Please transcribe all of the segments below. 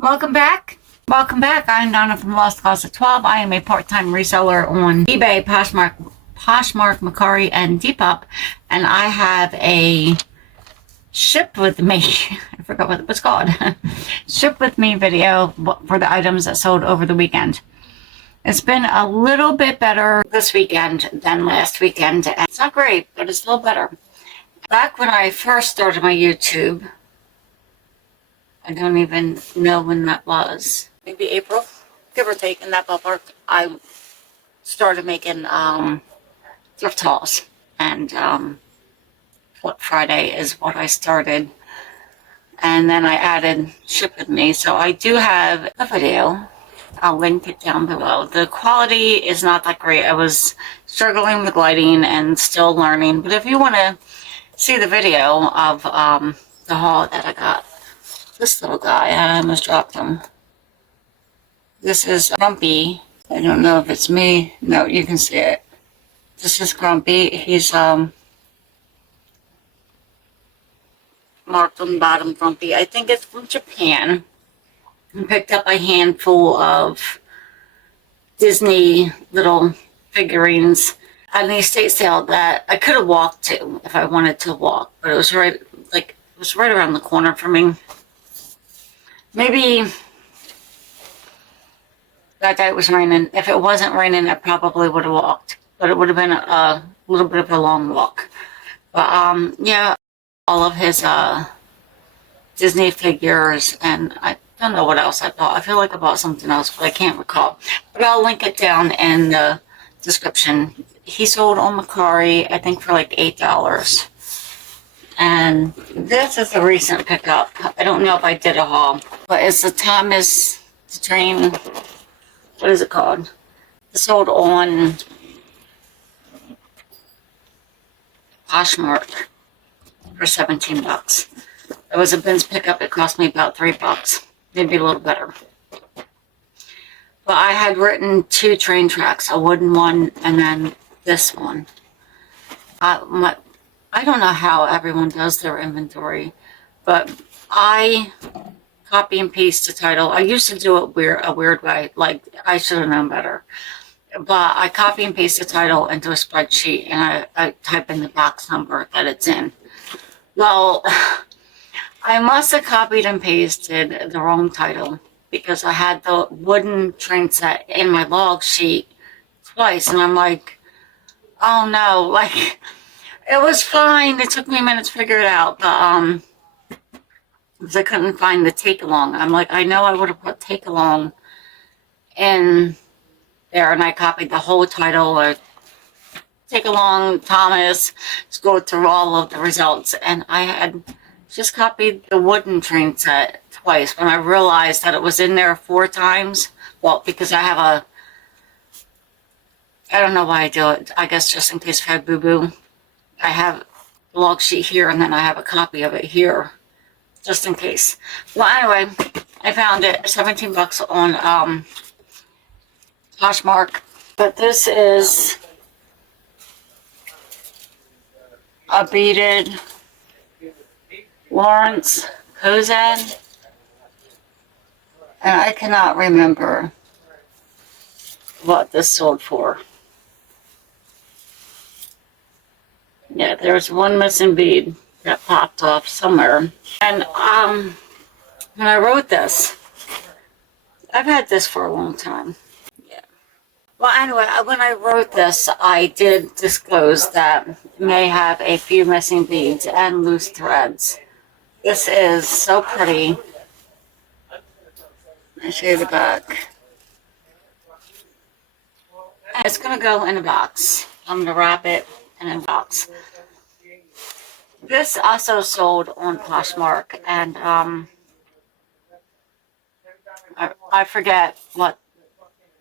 Welcome back. Welcome back. I'm Donna from Lost Closet 12. I am a part-time reseller on eBay, Poshmark, Macari, and Depop. And I have a ship with me. I forgot what it was called. Ship with me video for the items that sold over the weekend. It's been a little bit better this weekend than last weekend. It's not great, but it's a little better. Back when I first started my YouTube, I don't even know when that was. Maybe April, give or take, in that ballpark. I started making thrift hauls, and Flip Friday is what I started. And then I added Ship With Me. So I do have a video. I'll link it down below. The quality is not that great. I was struggling with lighting and still learning. But if you want to see the video of the haul that I got, this little guy, I almost dropped him. This is Grumpy. I don't know if it's me. No, you can see it. This is Grumpy. He's marked on the bottom, Grumpy. I think it's from Japan. I picked up a handful of Disney little figurines at an estate sale that I could have walked to if I wanted to walk, but it was right around the corner for me. Maybe that day it was raining. If it wasn't raining, I probably would have walked, but it would have been a little bit of a long walk. But yeah, all of his Disney figures, and I don't know what else I bought. I feel like I bought something else, but I can't recall. But I'll link it down in the description. He sold on Macari, I think, for like $8. And this is a recent pickup. I don't know if I did a haul, but it's the Thomas the Train. What is it called? It sold on Poshmark for $17. It was a bins pickup. It cost me about $3. Maybe a little better. But I had written 2 train tracks, a wooden one and then this one. I don't know how everyone does their inventory, but I copy and paste the title. I used to do it a weird way, like I should have known better. But I copy and paste the title into a spreadsheet and I type in the box number that it's in. Well, I must have copied and pasted the wrong title because I had the wooden train set in my log sheet twice, and I'm like, oh no, like, it was fine. It took me a minute to figure it out, but because I couldn't find the take along. I'm like, I know I would have put take along in there, and I copied the whole title, or take along Thomas, just go through all of the results, and I had just copied the wooden train set twice when I realized that it was in there 4 times. Well, because I have I don't know why I do it. I guess just in case I have boo-boo. I have the log sheet here, and then I have a copy of it here, just in case. Well, anyway, I found it, $17 on Poshmark. But this is a beaded Lawrence Kozad, and I cannot remember what this sold for. Yeah, there's one missing bead that popped off somewhere. And when I wrote this, I've had this for a long time. Yeah. Well, anyway, when I wrote this, I did disclose that it may have a few missing beads and loose threads. This is so pretty. I'll show you the back. It's going to go in a box. I'm going to wrap it in a box. This also sold on Poshmark, and I forget what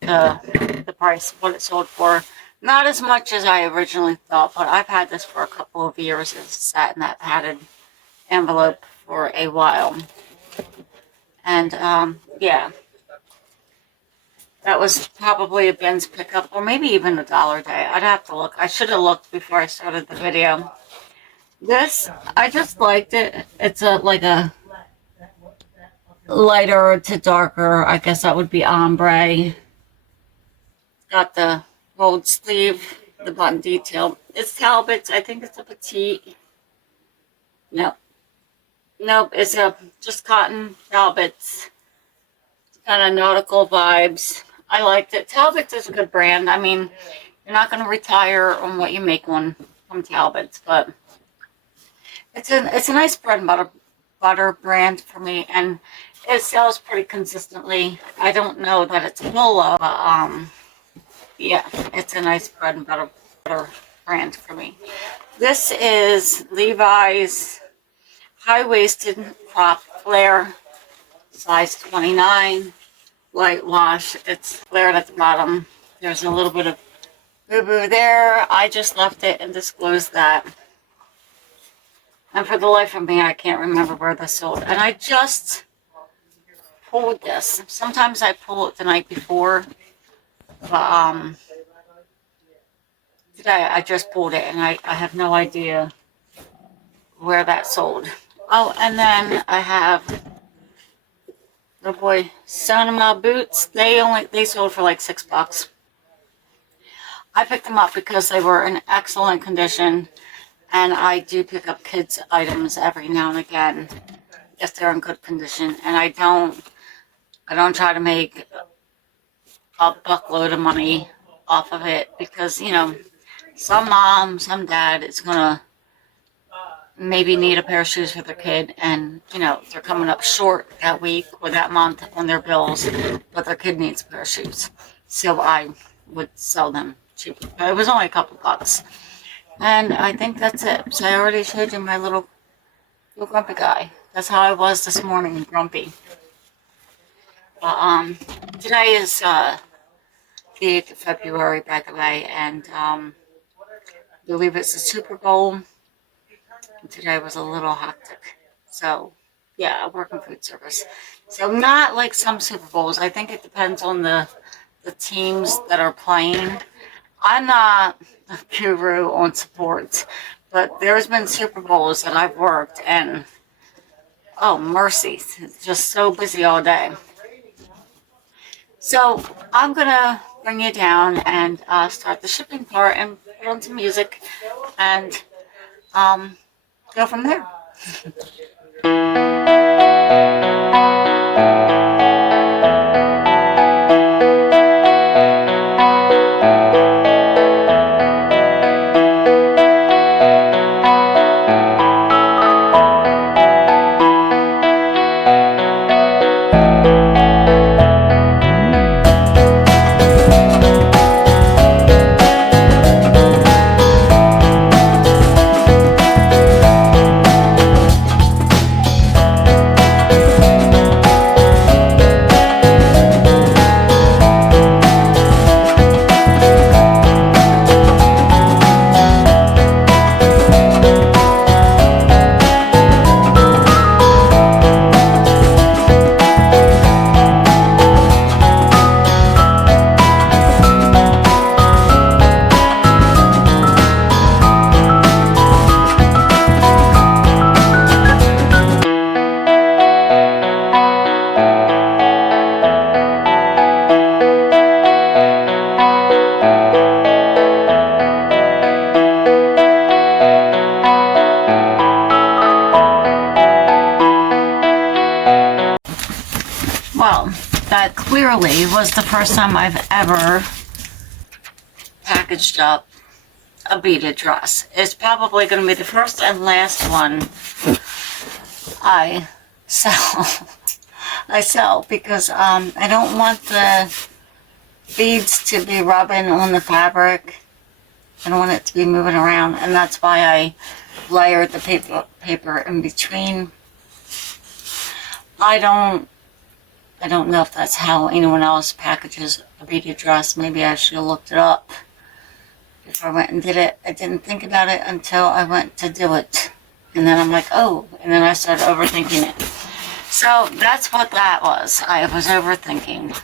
the price, what it sold for. Not as much as I originally thought, but I've had this for a couple of years. It's sat in that padded envelope for a while. And yeah, that was probably a bins pickup, or maybe even a $1 day. I'd have to look. I should have looked before I started the video. This, I just liked it. It's like a lighter to darker. I guess that would be ombre. Got the rolled sleeve, the button detail. It's Talbot's. I think it's a petite. Nope. Nope, it's a just cotton Talbot's. Kind of nautical vibes. I liked it. Talbot's is a good brand. I mean, you're not going to retire on what you make one from Talbot's, but it's a nice bread and butter brand for me, and it sells pretty consistently. I don't know that it's full of, yeah, it's a nice bread and butter brand for me. This is Levi's high-waisted crop flare, size 29, light wash. It's flared at the bottom. There's a little bit of boo-boo there. I just left it and disclosed that. And for the life of me, I can't remember where this sold. And I just pulled this. Sometimes I pull it the night before. But today I just pulled it, and I have no idea where that sold. Oh, and then I have the boy Sonoma boots. They sold for like $6. I picked them up because they were in excellent condition, and I do pick up kids' items every now and again if they're in good condition. And I don't try to make a buckload of money off of it, because, you know, some mom, some dad is gonna maybe need a pair of shoes for their kid, and, you know, they're coming up short that week or that month on their bills, but their kid needs a pair of shoes. So I would sell them cheap. It was only a couple bucks. And I think that's it. So I already showed you my little grumpy guy. That's how I was this morning, grumpy. But today is the 8th of February, by the way, and I believe it's the Super Bowl. Today was a little hectic. So, yeah, I work in food service. So not like some Super Bowls. I think it depends on the teams that are playing. I'm not a guru on sports, but there's been Super Bowls that I've worked, and oh, mercy, it's just so busy all day. So I'm going to bring you down and start the shipping part and put on some music and go from there. Well, that clearly was the first time I've ever packaged up a beaded dress. It's probably going to be the first and last one I sell. Because I don't want the beads to be rubbing on the fabric. I don't want it to be moving around, and that's why I layered the paper in between. I don't know if that's how anyone else packages a beaded dress. Maybe I should have looked it up before I went and did it. I didn't think about it until I went to do it. And then I'm like, oh, and then I started overthinking it. So that's what that was. I was overthinking.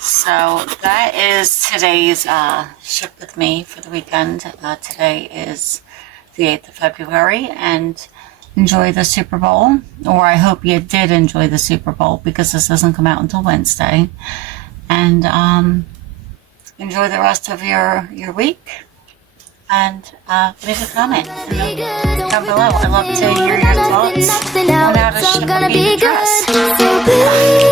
So that is today's Ship With Me for the weekend. Today is the 8th of February, and enjoy the Super Bowl, or I hope you did enjoy the Super Bowl, because this doesn't come out until Wednesday. And enjoy the rest of your week. And leave a comment down below. I'd love to hear your thoughts on how to ship a beaded dress.